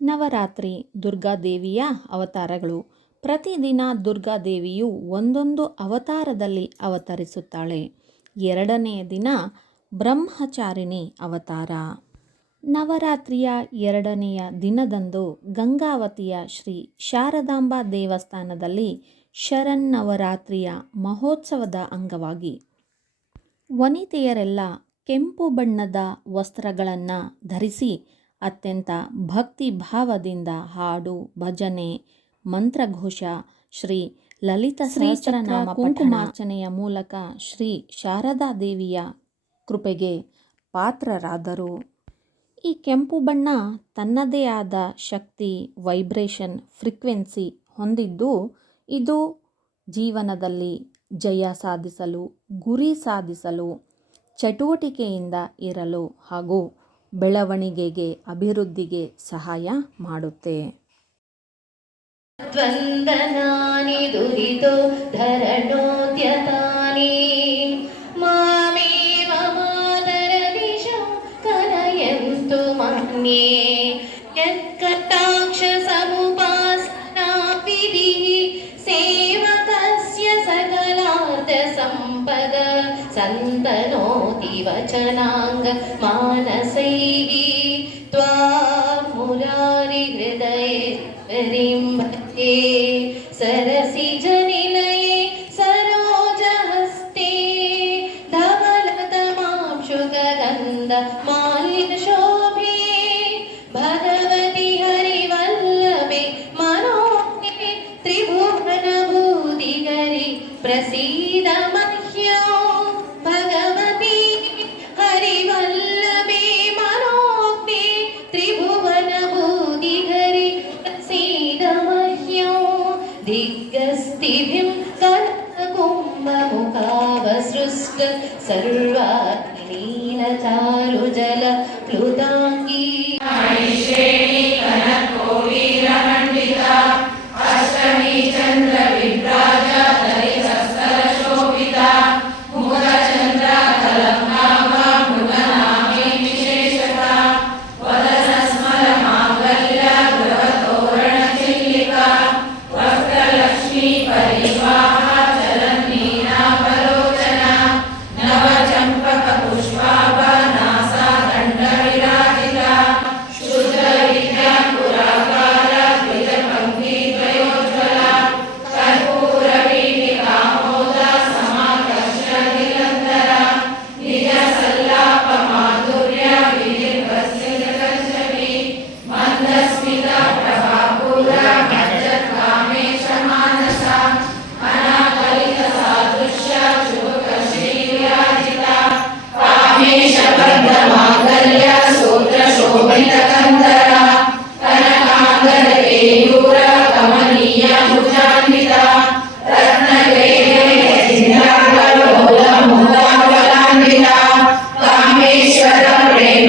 ನವರಾತ್ರಿ ದುರ್ಗಾದೇವಿಯ ಅವತಾರಗಳು. ಪ್ರತಿದಿನ ದುರ್ಗಾದೇವಿಯು ಒಂದೊಂದು ಅವತಾರದಲ್ಲಿ ಅವತರಿಸುತ್ತಾಳೆ. ಎರಡನೆಯ ದಿನ ಬ್ರಹ್ಮಚಾರಿಣಿ ಅವತಾರ. ನವರಾತ್ರಿಯ ಎರಡನೆಯ ದಿನದಂದು ಗಂಗಾವತಿಯ ಶ್ರೀ ಶಾರದಾಂಬಾ ದೇವಸ್ಥಾನದಲ್ಲಿ ಶರನ್ನವರಾತ್ರಿಯ ಮಹೋತ್ಸವದ ಅಂಗವಾಗಿ ವನಿತೆಯರೆಲ್ಲ ಕೆಂಪು ಬಣ್ಣದ ವಸ್ತ್ರಗಳನ್ನು ಧರಿಸಿ ಅತ್ಯಂತ ಭಕ್ತಿ ಭಾವದಿಂದ ಹಾಡು ಭಜನೆ ಮಂತ್ರಘೋಷ ಶ್ರೀ ಲಲಿತ ಸಹಸ್ರನಾಮ ಕುಂಕುಮಾರ್ಚನೆಯ ಮೂಲಕ ಶ್ರೀ ಶಾರದಾ ದೇವಿಯ ಕೃಪೆಗೆ ಪಾತ್ರರಾದರು. ಈ ಕೆಂಪು ಬಣ್ಣ ತನ್ನದೇ ಆದ ಶಕ್ತಿ ವೈಬ್ರೇಷನ್ ಫ್ರೀಕ್ವೆನ್ಸಿ ಹೊಂದಿದ್ದು ಇದು ಜೀವನದಲ್ಲಿ ಜಯ ಸಾಧಿಸಲು ಗುರಿ ಸಾಧಿಸಲು ಚಟುವಟಿಕೆಯಿಂದ ಇರಲು ಹಾಗೂ ಬೆಳವಣಿಗೆಗೆ ಅಭಿವೃದ್ಧಿಗೆ ಸಹಾಯ ಮಾಡುತ್ತೆ. ಮಾಮೇವ ಮಾದರ ದಿಶ ಕನಯಂತು ಮನ್ಯೇ. वचनाङ्ग मानसैः त्वां मुरारिहृदये हरिं भजे सरसिज చారు జల ప్లుతాం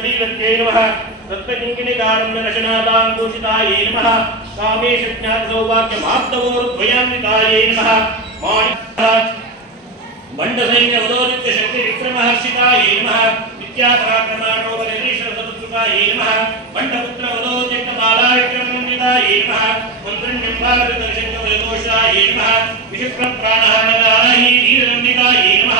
तत्सविरत्यै नमः रत्नकिङ्किणिकारम्यरचनादाङ्कुशितायै नमः। कामेशज्ञातसौभाग्यमाप्तवोरुद्वयान्वितायै नमः। बण्डसैन्यवदोदित्यशक्तिविक्रमहर्षितायै नमः। विद्यापराक्रमाणोपनिरीश्वरसदुत्सुकायै नमः। बण्डपुत्रवदोद्यक्तबालाविक्रमन्वितायै नमः। मन्त्रिण्यम्बाकृतर्शङ्कवयतोषायै नमः। विशुक्रप्राणहानदायै वीरवन्दितायै नमः।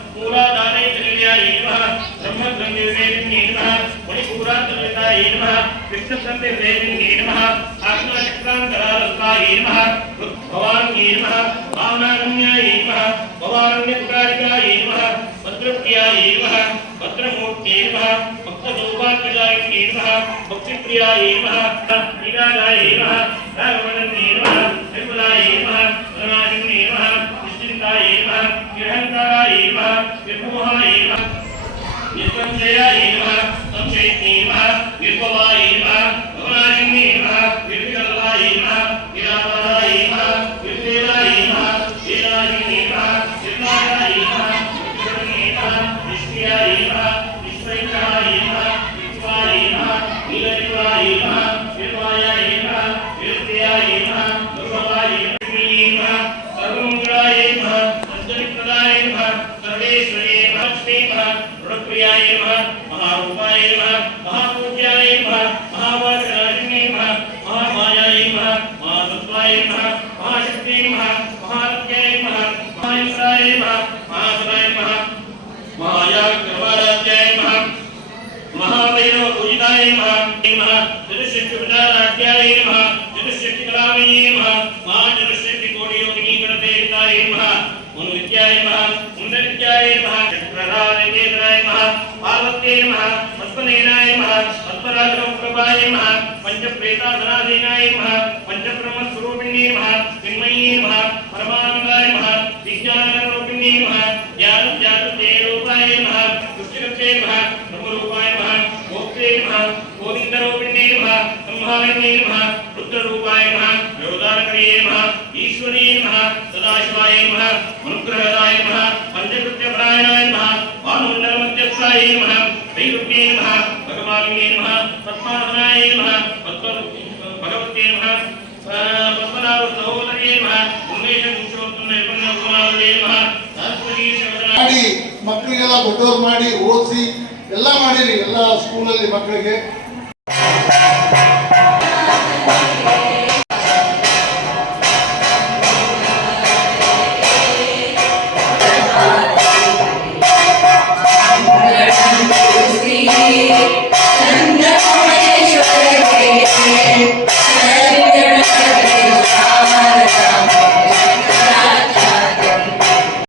मूलाधारैतनिलयाय नमः ब्रह्मसंयोगेऽग्निये इन्हा मणिपूरान्तनिलयाय नमः विष्णुसन्धिभेदिन्ये नमः इन्हा नमः भवान्ये इन्हा भावनारण्याय नमः इन्हा नमः भद्रप्रियाय नमः इन्हा नमः भक्तसौभाग्यदाय इन्हा इन्हा नमः इन्हा नमः राघवनन्ये इन्हा निर्मलाय इन्हा धनादिन्ये इन्हा विष्णुताय नमः निरहङ्काराये नमः निर्मोहाये नमः निर्संशयाये नमः संशयिन्ये नमः पद्मनेनाय नमः पद्मराजम प्रभाय नमः पंचप्रेताधनाधीनाय नमः पंचब्रह्म स्वरूपिणी नमः चिन्मयी नमः परमानंदाय नमः विज्ञान रूपिणी नमः ज्ञान ज्ञान ते रूपाय नमः सृष्टिरते नमः ब्रह्म रूपाय नमः मोक्षे नमः गोविंद रूपिणी नमः संभाविनी नमः ಮಕ್ಕಳಿಗೆಲ್ಲ ದೊಡ್ಡವ್ರು ಆ ಮಾಡಿ ಓದಿಸಿ ಎಲ್ಲ ಮಾಡಿರಿ ಎಲ್ಲ ಸ್ಕೂಲಲ್ಲಿ ಮಕ್ಕಳಿಗೆ.